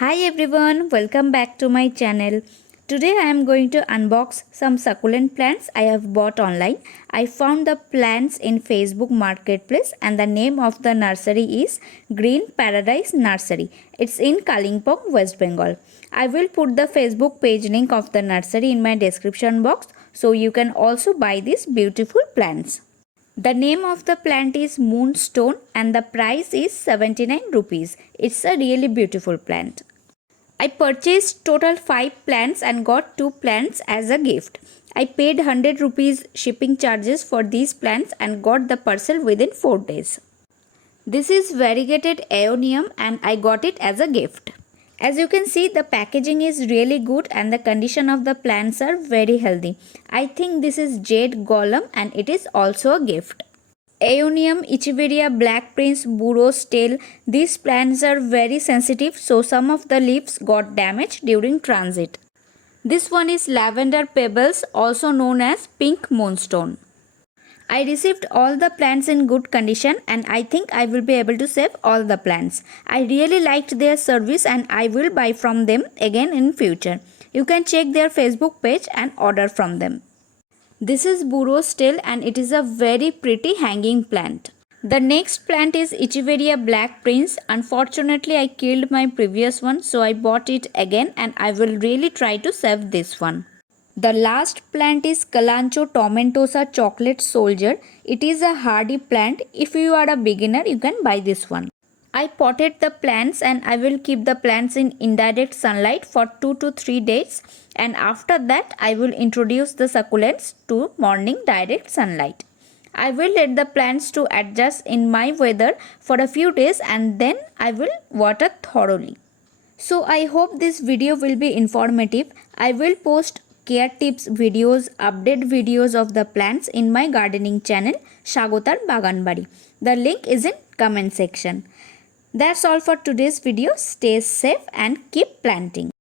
Hi everyone, welcome back to my channel. Today I am going to unbox some succulent plants I have bought online. I found the plants in Facebook Marketplace and the name of the nursery is Green Paradise Nursery. It's in Kalimpong, West Bengal. I will put the Facebook page link of the nursery in my description box so you can also buy these beautiful plants. The name of the plant is Moonstone and the price is 79 rupees. It's a really beautiful plant. I purchased total 5 plants and got 2 plants as a gift. I paid 100 rupees shipping charges for these plants and got the parcel within 4 days. This is Variegated Aeonium and I got it as a gift. As you can see, the packaging is really good and the condition of the plants are very healthy. I think this is Jade Golem and it is also a gift. Aeonium, Echeveria, Black Prince, Burro's tail. These plants are very sensitive, so some of the leaves got damaged during transit. This one is Lavender Pebbles, also known as Pink Moonstone. I received all the plants in good condition and I think I will be able to save all the plants. I really liked their service and I will buy from them again in future. You can check their Facebook page and order from them. This is Burro's tail and it is a very pretty hanging plant. The next plant is Echeveria Black Prince. Unfortunately, I killed my previous one, so I bought it again and I will really try to save this one. The last plant is Kalanchoe Tomentosa Chocolate Soldier. It is a hardy plant. If you are a beginner, you can buy this one. I potted the plants and I will keep the plants in indirect sunlight for 2 to 3 days, and after that I will introduce the succulents to morning direct sunlight. I will let the plants to adjust in my weather for a few days and then I will water thoroughly. So I hope this video will be informative. I will post care tips videos, update videos of the plants in my gardening channel Swagatar Baganbari. The link is in comment section. That's all for today's video. Stay safe and keep planting.